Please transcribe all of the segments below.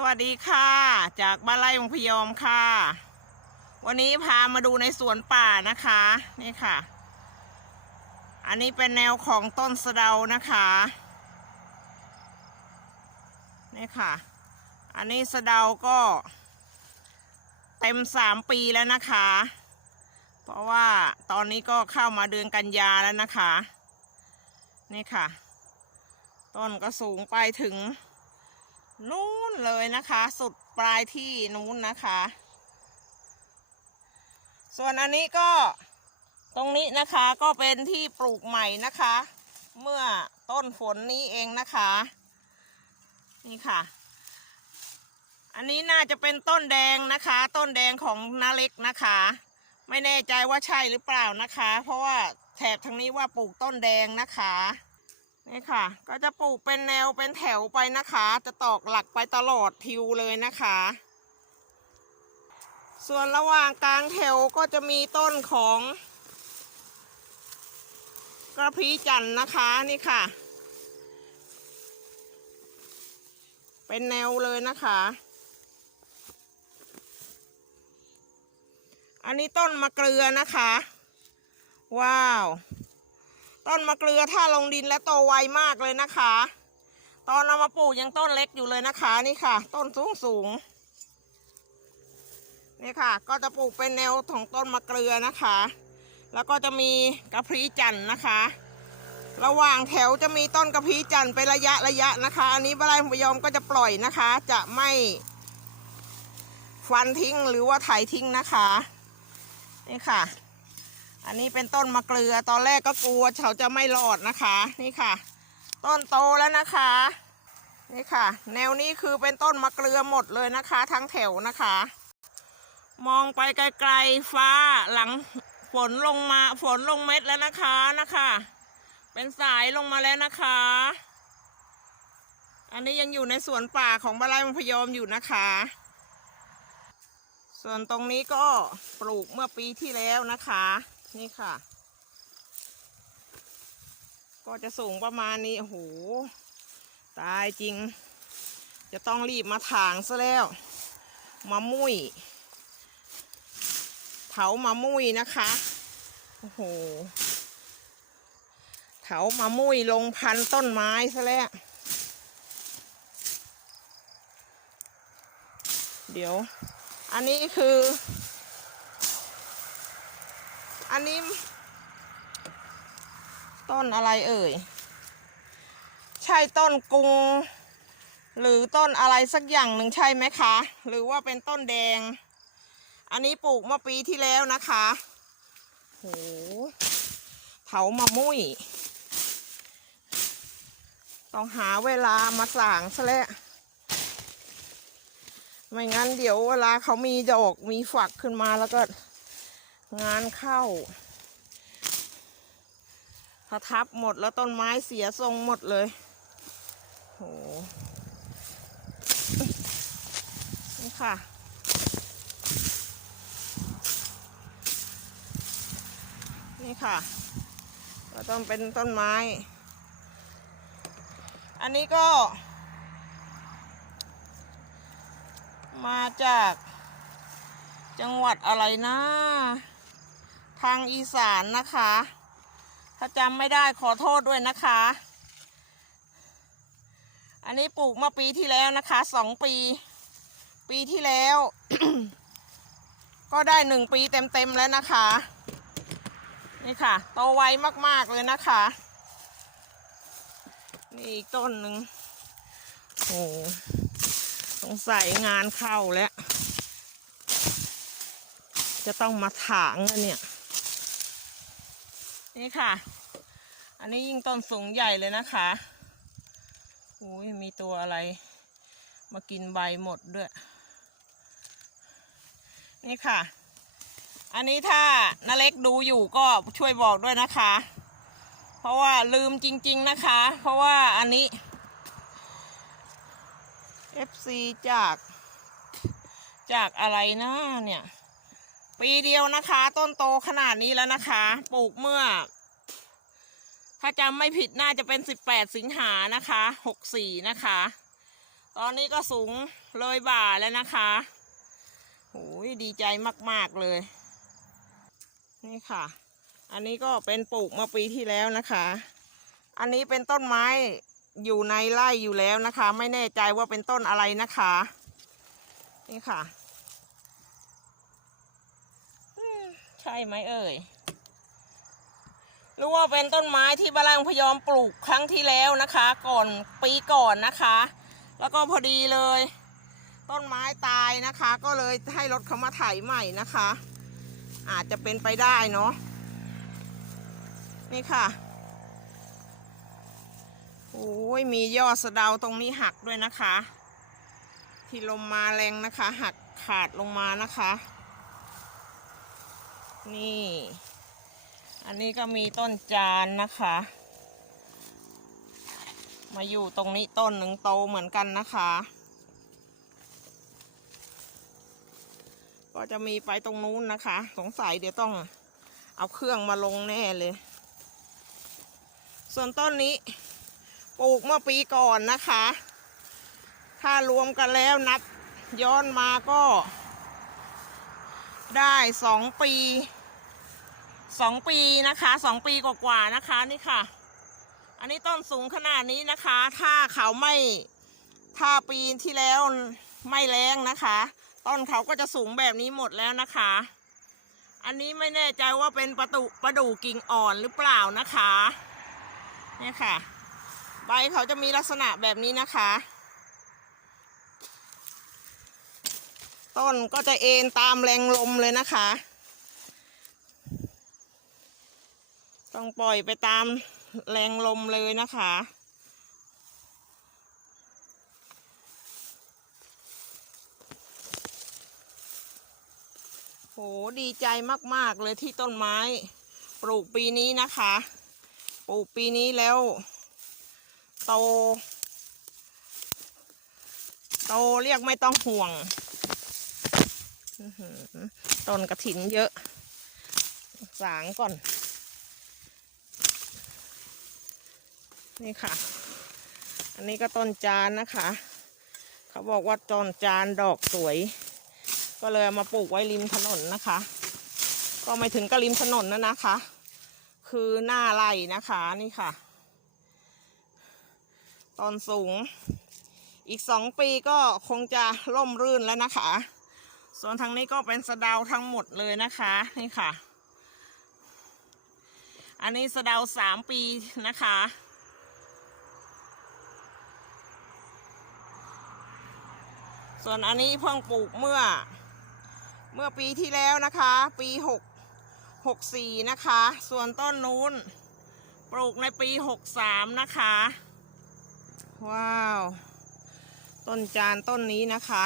สวัสดีค่ะ จากบ้านไร่วงพยอมค่ะ วันนี้พามาดูในสวนป่านะคะ นี่ค่ะ อันนี้เป็นแนวของต้นสะเดานะคะ นี่ค่ะ อันนี้สะเดาก็ เต็มสามปีแล้วนะคะ เพราะว่าตอนนี้ก็เข้ามาเดือนกันยาแล้วนะคะ นี่ค่ะ ต้นก็สูงไปถึง นู้นเลยนะคะ สุดปลายที่นู้นนะคะ ส่วนอันนี้ก็ตรงนี้นะคะก็เป็นที่ปลูกใหม่นะคะ เมื่อต้นฝนนี้เองนะคะ นี่ค่ะ อันนี้น่าจะเป็นต้นแดงนะคะ ต้นแดงของนาเล็กนะคะ ไม่แน่ใจว่าใช่หรือเปล่านะคะ เพราะว่าแถบทางนี้ว่าปลูกต้นแดงนะคะ นี่ค่ะ ก็จะปลูกเป็นแนวเป็นแถวไปนะคะ จะตอกหลักไปตลอดทิวเลยนะคะ ส่วนระหว่างกลางแถวก็จะมีต้นของ กระพีจันนะคะนี่ค่ะ เป็นแนวเลยนะคะ อันนี้ต้นมะเกลือนะคะ ว้าว ต้นมะเกลือถ้าลงดินแล้วโตไวมากเลยนะคะ ตอนเอามาปลูกยังต้นเล็กอยู่เลยนะคะนี่ค่ะ ต้นสูงสูงนี่ค่ะ ก็จะปลูกเป็นแนวของต้นมะเกลือนะคะ แล้วก็จะมีกระพรีจันทร์นะคะ ระหว่างแถวจะมีต้นกระพรีจันทร์เป็นระยะระยะนะคะ อันนี้บรายพยอมก็จะปล่อยนะคะ จะไม่ฟันทิ้งหรือว่าไถทิ้งนะคะ นี่ค่ะ อันนี้เป็นต้นมะเกลือตอนแรกก็กลัวเขาจะไม่รอดนะคะ นี่ค่ะ ต้นโตแล้วนะคะ นี่ค่ะ แนวนี้คือเป็นต้นมะเกลือหมดเลยนะคะ ทั้งแถวนะคะ มองไปไกลๆฟ้าหลังฝนลงมาฝนลงเม็ดแล้วนะคะนะคะ เป็นสายลงมาแล้วนะคะ อันนี้ยังอยู่ในสวนป่าของบารายมงพยอมอยู่นะคะ ส่วนตรงนี้ก็ปลูกเมื่อปีที่แล้วนะคะ นี่ค่ะ ก็จะสูงประมาณนี้โอ้โหตายจริง จะต้องรีบมาถางซะแล้วมามุ้ยเถามามุ้ยนะคะโอ้โหเถามามุ้ยลงพันต้นไม้ซะแล้ว เดี๋ยว อันนี้คือ อันนี้ ต้นอะไรเอ่ย ใช่ต้นกุง หรือต้นอะไรสักอย่างหนึ่งใช่ไหมคะ หรือว่าเป็นต้นแดง อันนี้ปลูกเมื่อปีที่แล้วนะคะโหเผามามุ้ย ต้องหาเวลามาสางซะแล้วไม่งั้นเดี๋ยวเวลาเขามีดอกมีฝักขึ้นมาแล้วก็ งานเข้าถ้าทับหมดแล้วต้นไม้เสียทรงหมดเลยโหนี่ค่ะ นี่ค่ะ ก็ต้องเป็นต้นไม้ อันนี้ก็ มาจากจังหวัดอะไรนะ ทางอีสานนะคะ ถ้าจำไม่ได้ขอโทษด้วยนะคะ อันนี้ปลูกเมื่อปีที่แล้วนะคะสองปี ปีที่แล้ว ก็ได้หนึ่งปีเต็มๆแล้วนะคะ นี่ค่ะโตไวมากๆเลยนะคะนี่อีกต้นหนึ่งโอ้สงสัยงานเข้าแล้ว จะต้องมาถางแล้วเนี่ย นี่ค่ะ อันนี้ยิ่งต้นสูงใหญ่เลยนะคะอุ้ยมีตัวอะไร มากินใบหมดด้วย นี่ค่ะ อันนี้ถ้านาเล็กดูอยู่ก็ช่วยบอกด้วยนะคะ เพราะว่าลืมจริง ๆนะคะ เพราะว่าอันนี้ FC จากจากอะไรนะเนี่ย ปีเดียวนะคะ ต้นโตขนาดนี้แล้วนะคะ ปลูกเมื่อ ถ้าจำไม่ผิดน่าจะเป็น18สิงหานะคะ64นะคะ ตอนนี้ก็สูงเลยบ่าแล้วนะคะโอ้ยดีใจมาก ๆ เลย นี่ค่ะ อันนี้ก็เป็นปลูกมื่อปีที่แล้วนะคะ อันนี้เป็นต้นไม้อยู่ในไร่อยู่แล้วนะคะ ไม่แน่ใจว่าเป็นต้นอะไรนะคะ นี่ค่ะอืมใช่ไหมเอ่ยรือว่าเป็นต้นไม้ที่บาลังพยอมปลูกครั้งที่แล้วนะคะ ก่อนปีก่อนนะคะ แล้วก็พอดีเลย ต้นไม้ตายนะคะ ก็เลยให้รถเขามาไถใหม่นะคะ อาจจะเป็นไปได้เนาะนี่ค่ะโอ้ยมียอดสะเดาตรงนี้หักด้วยนะคะ ที่ลมมาแรงนะคะ หักขาดลงมานะคะ นี่ อันนี้ก็มีต้นจานนะคะ มาอยู่ตรงนี้ต้นหนึ่งโตเหมือนกันนะคะ ก็จะมีไปตรงนู้นนะคะ สงสัยเดี๋ยวต้องเอาเครื่องมาลงแน่เลย ส่วนต้นนี้ปลูกเมื่อปีก่อนนะคะ ถ้ารวมกันแล้วนับย้อนมาก็ได้สองปี สองปีนะคะสองปีกว่าๆนะคะนี่ค่ะ อันนี้ต้นสูงขนาดนี้นะคะ ถ้าเขาไม่ถ้าปีที่แล้วไม่แรงนะคะ ต้นเขาก็จะสูงแบบนี้หมดแล้วนะคะ อันนี้ไม่แน่ใจว่าเป็นประตูประดูกิ่งอ่อนหรือเปล่านะคะเนี่ยค่ะ ใบเขาจะมีลักษณะแบบนี้นะคะ ต้นก็จะเอ็นตามแรงลมเลยนะคะ ต้องปล่อยไปตามแรงลมเลยนะคะ โหดีใจมาก ๆ เลยที่ต้นไม้ ปลูกปีนี้นะคะ ปลูกปีนี้แล้ว โต โตเรียกไม่ต้องห่วงต้นกระถินเยอะ สางก่อน นี่ค่ะ อันนี้ก็ต้นจานนะคะ เขาบอกว่าต้นจานดอกสวย ก็เลยเอามาปลูกไว้ริมถนนนะคะ ก็ไม่ถึงกับริมถนนนะนะคะ คือหน้าไร่นะคะนี่ค่ะ ตอนสูง อีกสองปีก็คงจะร่มรื่นแล้วนะคะ ส่วนทางนี้ก็เป็นสะเดาทั้งหมดเลยนะคะนี่ค่ะอันนี้สะเดาสามปีนะคะ ส่วนอันนี้เพิ่งปลูกเมื่อ เมื่อปีที่แล้วนะคะ ปีหกหกสี่นะคะ ส่วนต้นนู้น ปลูกในปีหกสามนะคะ ว้าว ต้นจานต้นนี้นะคะ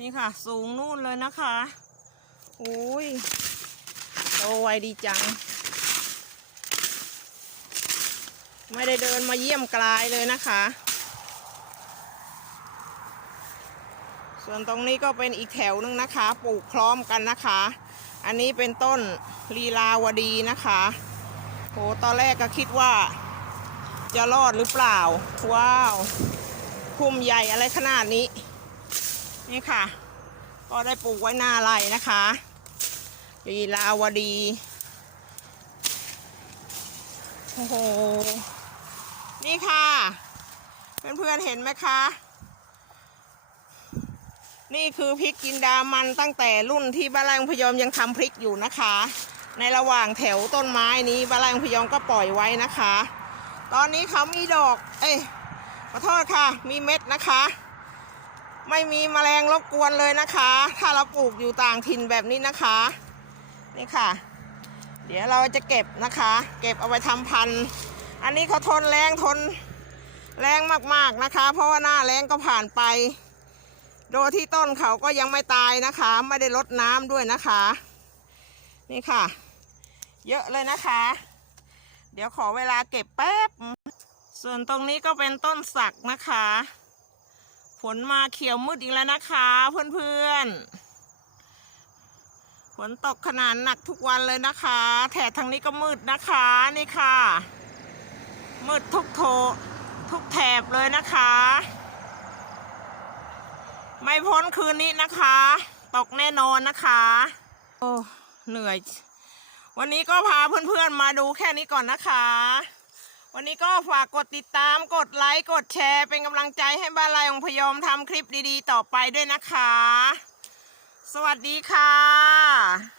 นี่ค่ะ สูงนู่นเลยนะคะโอ้ยโตไวดีจัง ไม่ได้เดินมาเยี่ยมกลายเลยนะคะ ส่วนตรงนี้ก็เป็นอีกแถวหนึงนะคะ ปลูกพร้อมกันนะคะ อันนี้เป็นต้นลีลาวดีนะคะโหตอนแรกก็คิดว่า จะรอดหรือเปล่า ว้าวพุ่มใหญ่อะไรขนาดนี้ นี่ค่ะ ก็ได้ปลูกไว้หน้าไร่นะคะลีลาวดีโอ้โห นี่ค่ะ เพื่อนๆเห็นไหมคะ นี่คือพริกกินดามันตั้งแต่รุ่นที่บ้านแรงพยอมยังทำพริกอยู่นะคะ ในระหว่างแถวต้นไม้นี้บ้านแรงพยอมก็ปล่อยไว้นะคะ ตอนนี้เขามีดอก เอ้ยขอโทษค่ะ มีเม็ดนะคะ ไม่มีแมลงรบกวนเลยนะคะ ถ้าเราปลูกอยู่ต่างถิ่นแบบนี้นะคะ นี่ค่ะ เดี๋ยวเราจะเก็บนะคะ เก็บเอาไปทำพันธุ์ อันนี้เขาทนแรงทนแรงมากๆนะคะ เพราะว่าหน้าแรงก็ผ่านไป โดยที่ต้นเขาก็ยังไม่ตายนะคะ ไม่ได้ลดน้ำด้วยนะคะ นี่ค่ะ เยอะเลยนะคะ เดี๋ยวขอเวลาเก็บแป๊บ ส่วนตรงนี้ก็เป็นต้นสักนะคะฝนมาเขียวมืดอีกแล้วนะคะ เพื่อนๆ ฝนตกขนาดหนักทุกวันเลยนะคะ แถบทางนี้ก็มืดนะคะนี่ค่ะ มืดทุกโถทุกแถบเลยนะคะ ไม่พ้นคืนนี้นะคะ ตกแน่นอนนะคะ โอ้เหนื่อย วันนี้ก็พาเพื่อนๆมาดูแค่นี้ก่อนนะคะ วันนี้ก็ฝากกดติดตามกดไลค์กดแชร์ เป็นกำลังใจให้บ้านลายองพยอมทำคลิปดีๆ ต่อไปด้วยนะคะ สวัสดีค่ะ